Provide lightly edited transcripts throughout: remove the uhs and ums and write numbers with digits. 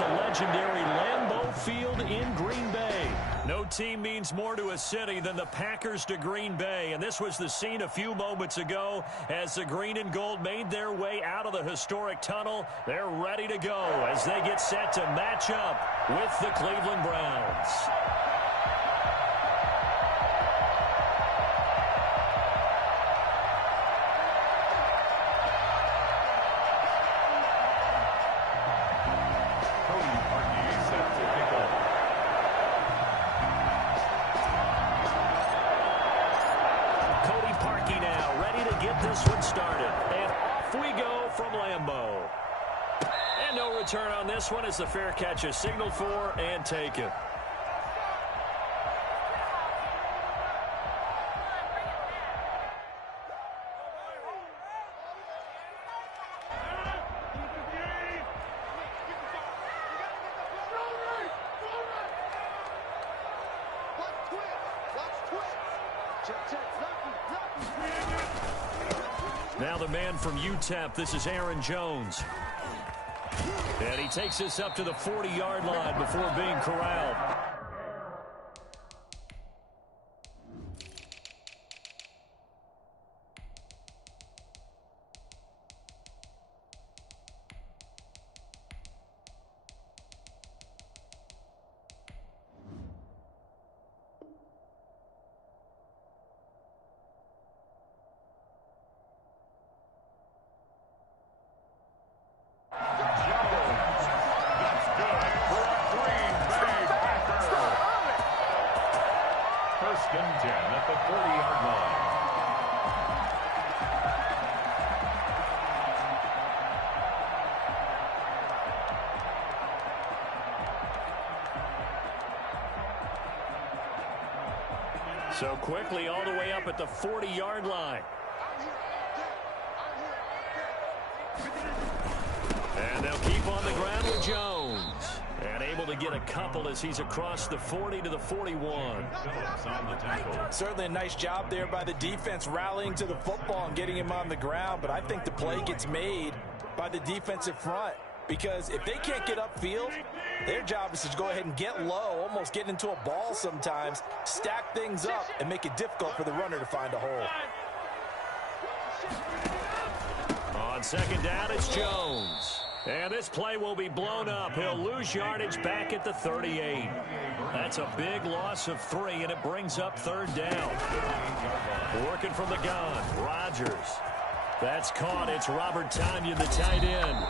to legendary Lambeau Field in Green Bay. No team means more to a city than the Packers to Green Bay, and this was the scene a few moments ago as the green and gold made their way out of the historic tunnel. They're ready to go as they get set to match up with the Cleveland Browns. This one started, and off we go from Lambeau. And no return on this one as the fair catch is signaled for and taken. Now the man from UTEP, this is Aaron Jones. And he takes this up to the 40-yard line before being corralled. So quickly all the way up at the 40-yard line. And they'll keep on the ground with Jones. And able to get a couple as he's across the 40 to the 41. Certainly a nice job there by the defense rallying to the football and getting him on the ground. But I think the play gets made by the defensive front. Because if they can't get upfield, their job is to go ahead and get low, almost get into a ball sometimes, stack things up, and make it difficult for the runner to find a hole. On second down, it's Jones. And this play will be blown up. He'll lose yardage back at the 38. That's a big loss of 3, and it brings up third down. Working from the gun, Rodgers. That's caught. It's Robert Tonyan, the tight end.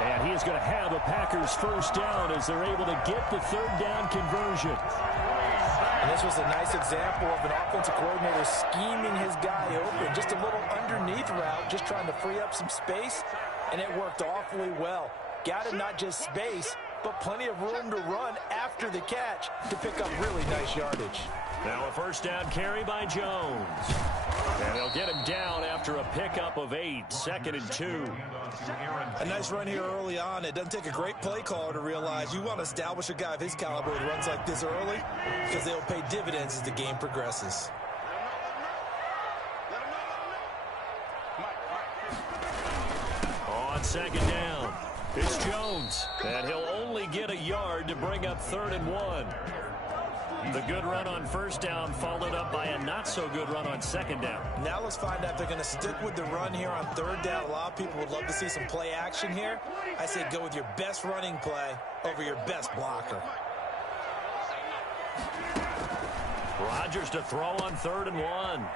And he is going to have a Packers first down as they're able to get the third down conversion. And this was a nice example of an offensive coordinator scheming his guy open. Just a little underneath route, just trying to free up some space, and it worked awfully well. Got him not just space, but plenty of room to run after the catch to pick up really nice yardage. Now a first down carry by Jones. And they'll get him down after a pickup of 8, 2nd and 2. A nice run here early on. It doesn't take a great play caller to realize you want to establish a guy of his caliber with runs like this early because they'll pay dividends as the game progresses. On second down, it's Jones. And he'll only get a yard to bring up 3rd and 1. The good run on first down followed up by a not-so-good run on second down. Now let's find out if they're going to stick with the run here on third down. A lot of people would love to see some play action here. I say go with your best running play over your best blocker. Rodgers to throw on 3rd and 1.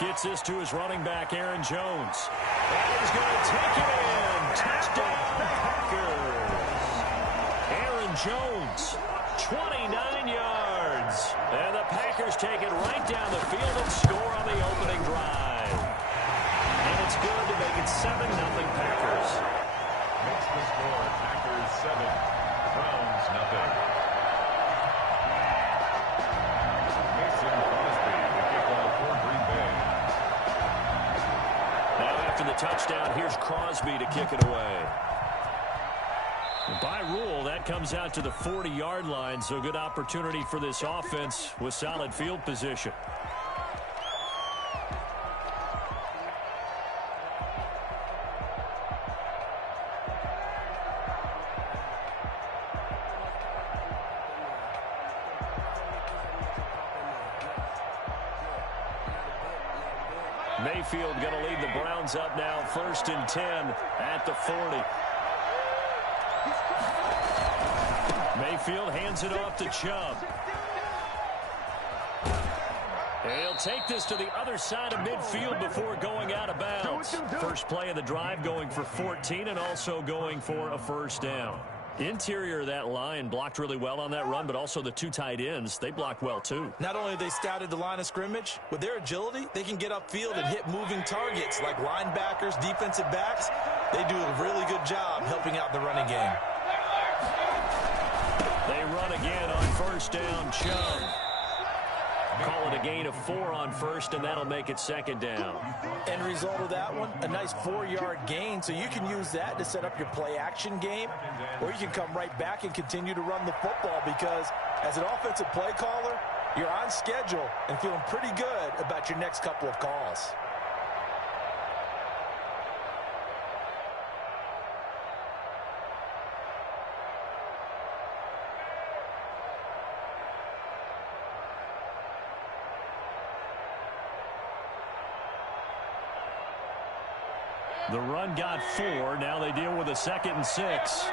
Gets this to his running back, Aaron Jones. And he's going to take it in. Touchdown, Packers. Aaron Jones, 29 yards. And the Packers take it right down the field and score on the opening drive. And it's good to make it 7-0 Packers. Makes the score Packers 7, Browns 0. Mason Crosby, the kickoff for Green Bay. Now after the touchdown, here's Crosby to kick it away. By rule, that comes out to the 40-yard line, so good opportunity for this offense with solid field position. Mayfield going to lead the Browns up now, 1st and 10 at the 40. Mayfield hands it off to Chubb. And he'll take this to the other side of midfield before going out of bounds. First play of the drive going for 14 and also going for a first down. Interior of that line blocked really well on that run, but also the two tight ends, they blocked well too. Not only have they scouted the line of scrimmage, with their agility, they can get upfield and hit moving targets like linebackers, defensive backs. They do a really good job helping out the running game. They run again on first down. Chubb. Call it a gain of 4 on first, and that'll make it 2nd down. End result of that one, a nice 4-yard gain, so you can use that to set up your play-action game, or you can come right back and continue to run the football because as an offensive play caller, you're on schedule and feeling pretty good about your next couple of calls. The run got 4. Now they deal with a 2nd and 6.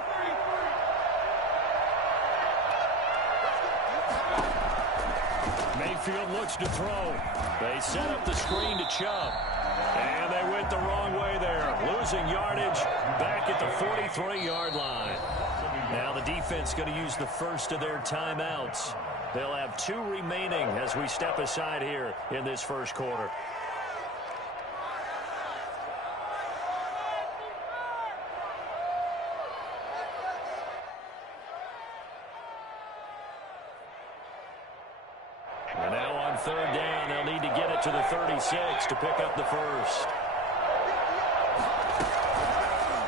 Mayfield looks to throw. They set up the screen to Chubb. And they went the wrong way there. Losing yardage back at the 43-yard line. Now the defense going to use the first of their timeouts. They'll have 2 remaining as we step aside here in this first quarter. And now on 3rd down, they'll need to get it to the 36 to pick up the first.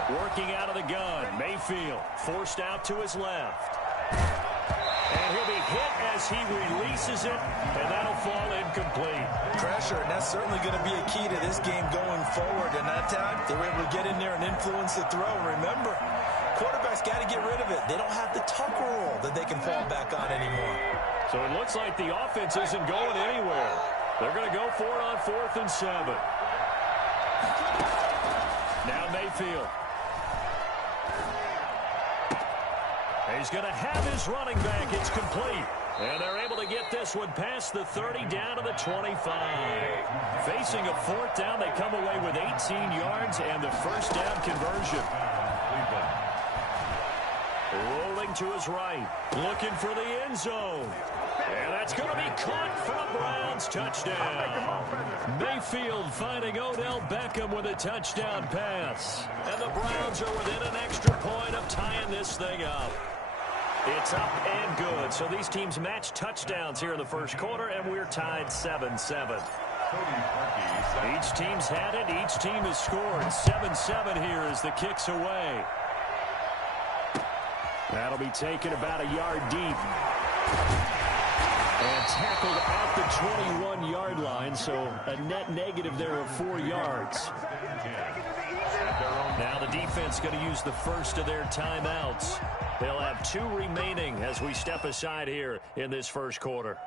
Working out of the gun, Mayfield forced out to his left. And he'll be hit as he releases it, and that'll fall incomplete. Pressure, and that's certainly going to be a key to this game going forward. And that time, they were able to get in there and influence the throw. Remember, quarterbacks got to get rid of it. They don't have the tuck rule that they can fall back on anymore. So it looks like the offense isn't going anywhere. They're going to go for it on 4th and 7. Now Mayfield. He's going to have his running back. It's complete. And they're able to get this one past the 30 down to the 25. Facing a 4th down, they come away with 18 yards and the first down conversion. Rolling to his right. Looking for the end zone. And that's going to be caught for a Browns touchdown. Mayfield finding Odell Beckham with a touchdown pass. And the Browns are within an extra point of tying this thing up. It's up and good. So these teams match touchdowns here in the first quarter, and we're tied 7-7. Each team's had it. Each team has scored. 7-7 here as the kick's away. That'll be taken about a yard deep. And tackled at the 21-yard line, so a net negative there of 4 yards. Now the defense going to use the first of their timeouts. They'll have 2 remaining as we step aside here in this first quarter.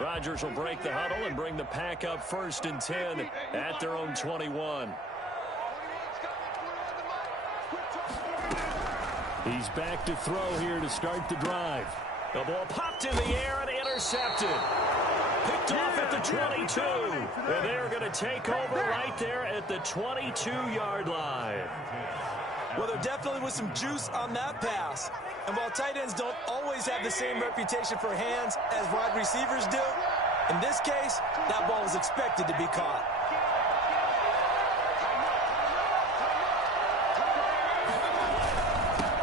Rodgers will break the huddle and bring the pack up 1st and 10 at their own 21. He's back to throw here to start the drive. The ball popped in the air and intercepted. Picked off at the 22. And they're going to take over right there at the 22-yard line. Well, there definitely was some juice on that pass. And while tight ends don't always have the same reputation for hands as wide receivers do, in this case, that ball was expected to be caught.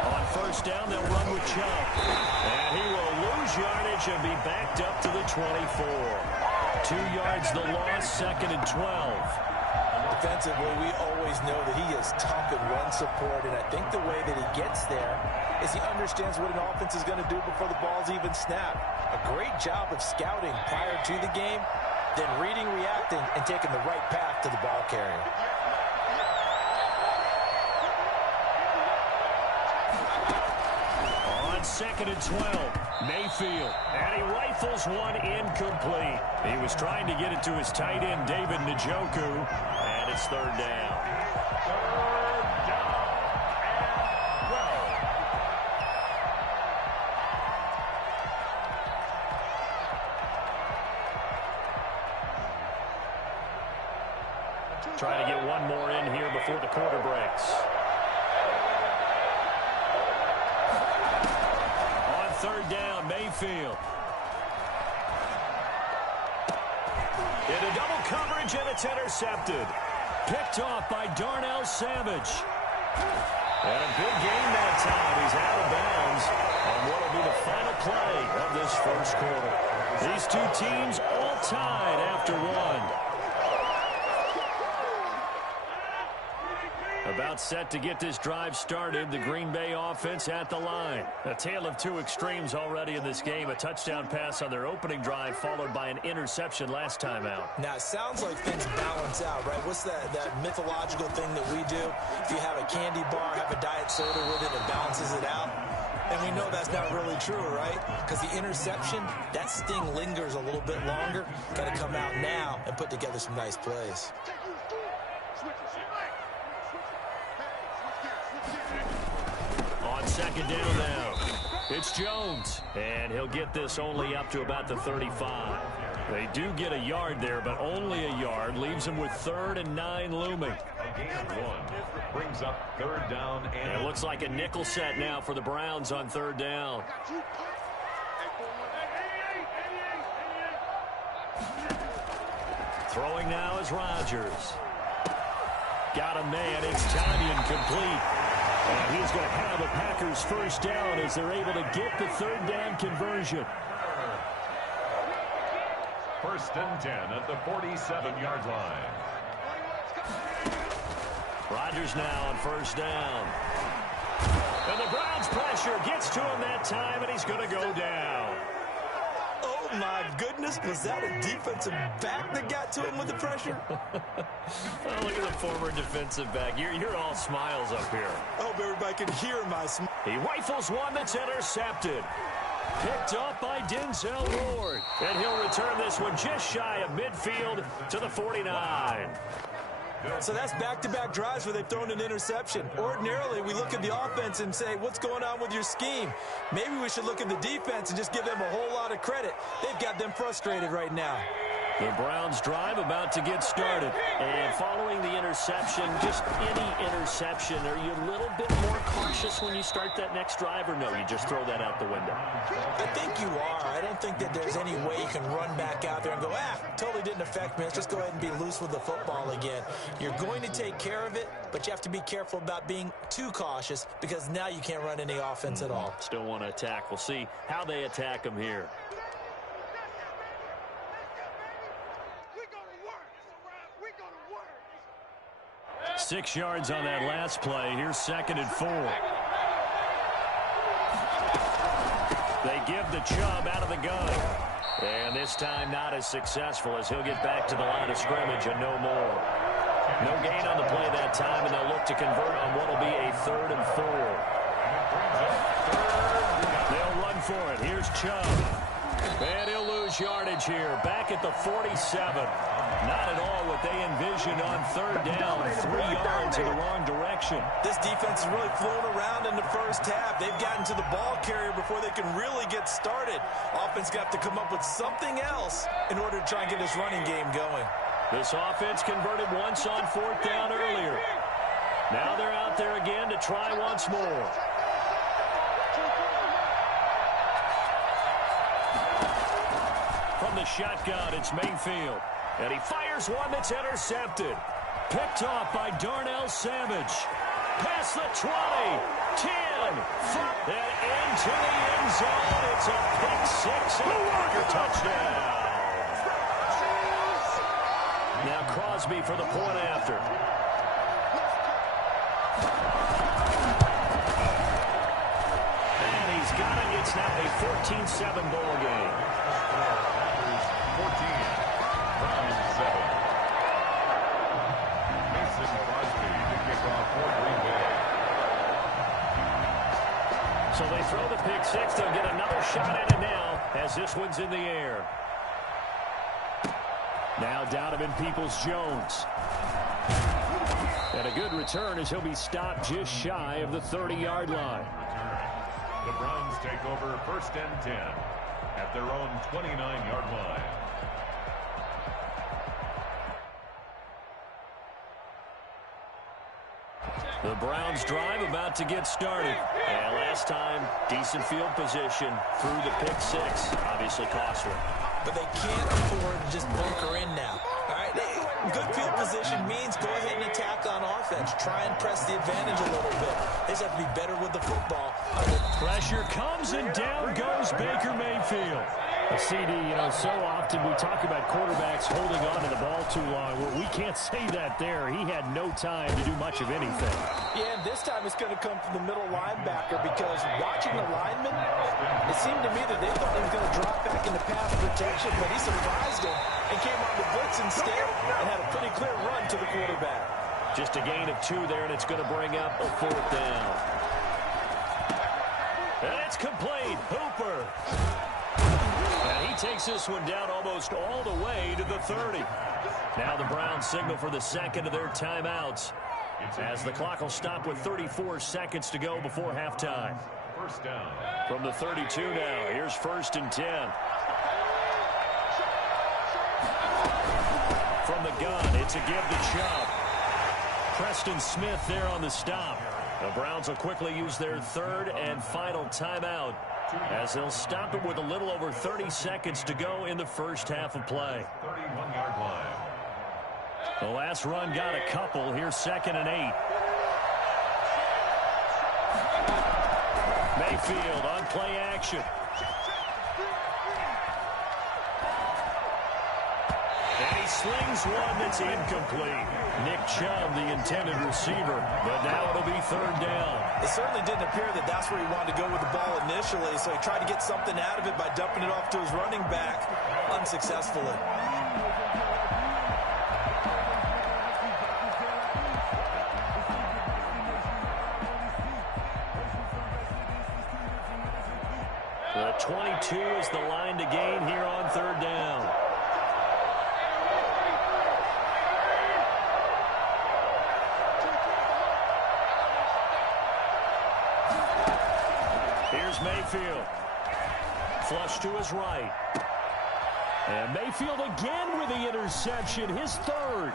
On 1st down, they'll run with Chubb. And he will lose yardage and be backed up to the 24. 2 yards the loss, 2nd and 12. Defensively, we always know that he is tough in run support, and I think the way that he gets there is he understands what an offense is going to do before the ball's even snapped. A great job of scouting prior to the game, then reading, reacting, and taking the right path to the ball carrier. 2nd and 12. Mayfield, and he rifles one incomplete. He was trying to get it to his tight end, David Njoku, and it's 3rd down. Trying to get one more in here before the quarter breaks. On 3rd down, Mayfield. Into double coverage, and it's intercepted. Picked off by Darnell Savage. And a big game that time. He's out of bounds on what will be the final play of this first quarter. These two teams all tied after one. About set to get this drive started. The Green Bay offense at the line. A tale of two extremes already in this game. A touchdown pass on their opening drive, followed by an interception last time out. Now, it sounds like things balance out, right? What's that mythological thing that we do? If you have a candy bar, have a diet soda with it, it balances it out. And we know that's not really true, right? Because the interception, that sting lingers a little bit longer. Got to come out now and put together some nice plays. On 2nd down now, it's Jones, and he'll get this only up to about the 35. They do get a yard there, but only a yard. Leaves him with 3rd and 9 looming. One brings up 3rd down. And it looks like a nickel set now for the Browns on 3rd down. Throwing now is Rodgers. Got a man. It's Tanyan complete. And he's going to have a Packers first down as they're able to get the 3rd down conversion. 1st and 10 at the 47-yard line. Rodgers now on 1st down. And the Browns pressure gets to him that time, and he's going to go down. Oh, my goodness. Was that a defensive back that got to him with the pressure? Oh, look at the former defensive back. You're all smiles up here. I hope everybody can hear my smile. He rifles one that's intercepted. Picked up by Denzel Ward. And he'll return this one just shy of midfield to the 49. So that's back-to-back drives where they've thrown an interception. Ordinarily, we look at the offense and say, what's going on with your scheme? Maybe we should look at the defense and just give them a whole lot of credit. They've got them frustrated right now. The Browns drive about to get started. And following the interception, just any interception, are you a little bit more cautious when you start that next drive, or no, you just throw that out the window? I think you are. I don't think that there's any way you can run back out there and go, totally didn't affect me. Let's just go ahead and be loose with the football again. You're going to take care of it, but you have to be careful about being too cautious because now you can't run any offense at all. Still want to attack. We'll see how they attack them here. 6 yards on that last play. Here's 2nd and 4. They give the Chubb out of the gun. And this time not as successful as he'll get back to the line of scrimmage and no more. No gain on the play that time, and they'll look to convert on what will be a 3rd and 4. They'll run for it. Here's Chubb. And he'll lose yardage here. Back at the 47. Not at all what they envisioned on 3rd down. 3 yards in the wrong direction. This defense has really flown around in the first half. They've gotten to the ball carrier before they can really get started. Offense got to come up with something else in order to try and get this running game going. This offense converted once on 4th down earlier. Now they're out there again to try once more. From the shotgun, it's Mayfield. And he fires one that's intercepted. Picked off by Darnell Savage. Past the 20, 10, 5, and into the end zone. It's a pick 6 and a Walker touchdown. Now Crosby for the point after. And he's got it. It's now a 14-7 ball game. 14. Browns 7. Mason Crosby to kick off for Green Bay. So they throw the pick six. They'll get another shot at it now as this one's in the air. Now Donovan Peoples-Jones. And a good return as he'll be stopped just shy of the 30-yard line. The Browns take over 1st and 10 at their own 29-yard line. The Browns drive about to get started. And last time, decent field position through the pick six. Obviously costly. But they can't afford to just bunker in now. All right, good field position means go ahead and attack on offense. Try and press the advantage a little bit. They just have to be better with the football. Pressure comes and down goes Baker Mayfield. CD, so often we talk about quarterbacks holding on to the ball too long. Well, we can't say that there. He had no time to do much of anything. Yeah, and this time it's going to come from the middle linebacker because watching the lineman, it seemed to me that they thought he was going to drop back into pass protection, but he surprised him and came on the blitz instead and had a pretty clear run to the quarterback. Just a gain of 2 there, and it's going to bring up a 4th down. And it's complete. Hooper. And he takes this one down almost all the way to the 30. Now the Browns signal for the second of their timeouts as the clock will stop with 34 seconds to go before halftime. 1st down. From the 32 now, here's 1st and 10. From the gun, it's a give to Chubb. Preston Smith there on the stop. The Browns will quickly use their 3rd and final timeout as they'll stop it with a little over 30 seconds to go in the first half of play. 31-yard line. The last run got a couple. Here's 2nd and 8. Mayfield on play action. And he slings one that's incomplete. Nick Chubb, the intended receiver, but now it'll be 3rd down. It certainly didn't appear that that's where he wanted to go with the ball initially, so he tried to get something out of it by dumping it off to his running back unsuccessfully. The 22 is the line to gain here on 3rd down. Here's Mayfield. Flush to his right. And Mayfield again with the interception, his 3rd.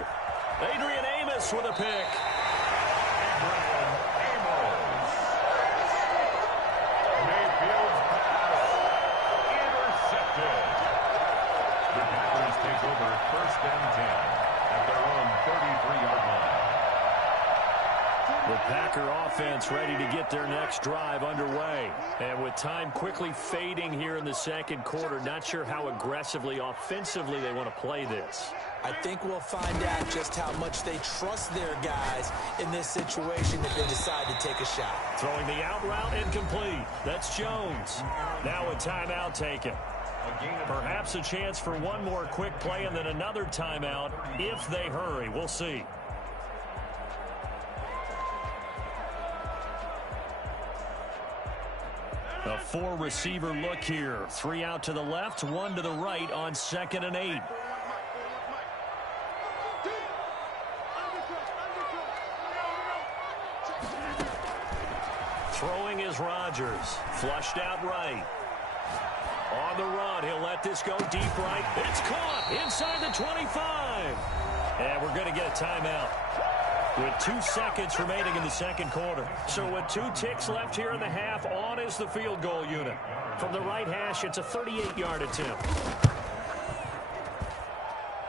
Adrian Amos with a pick. Mayfield's pass intercepted. The Packers take over 1st and 10 at their own 33-yard line. The Packer offense ready to get their next drive underway. And with time quickly fading here in the second quarter, not sure how aggressively, offensively they want to play this. I think we'll find out just how much they trust their guys in this situation if they decide to take a shot. Throwing the out route incomplete. That's Jones. Now a timeout taken. Perhaps a chance for one more quick play and then another timeout if they hurry. We'll see. A 4-receiver look here. 3 out to the left, 1 to the right on 2nd and 8. Throwing is Rodgers. Flushed out right. On the run, he'll let this go deep right. It's caught inside the 25. And we're going to get a timeout with 2 seconds remaining in the second quarter. So with 2 ticks left here in the half, on is the field goal unit. From the right hash, it's a 38-yard attempt.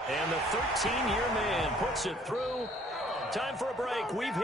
And the 13-year man puts it through. Time for a break. We've hit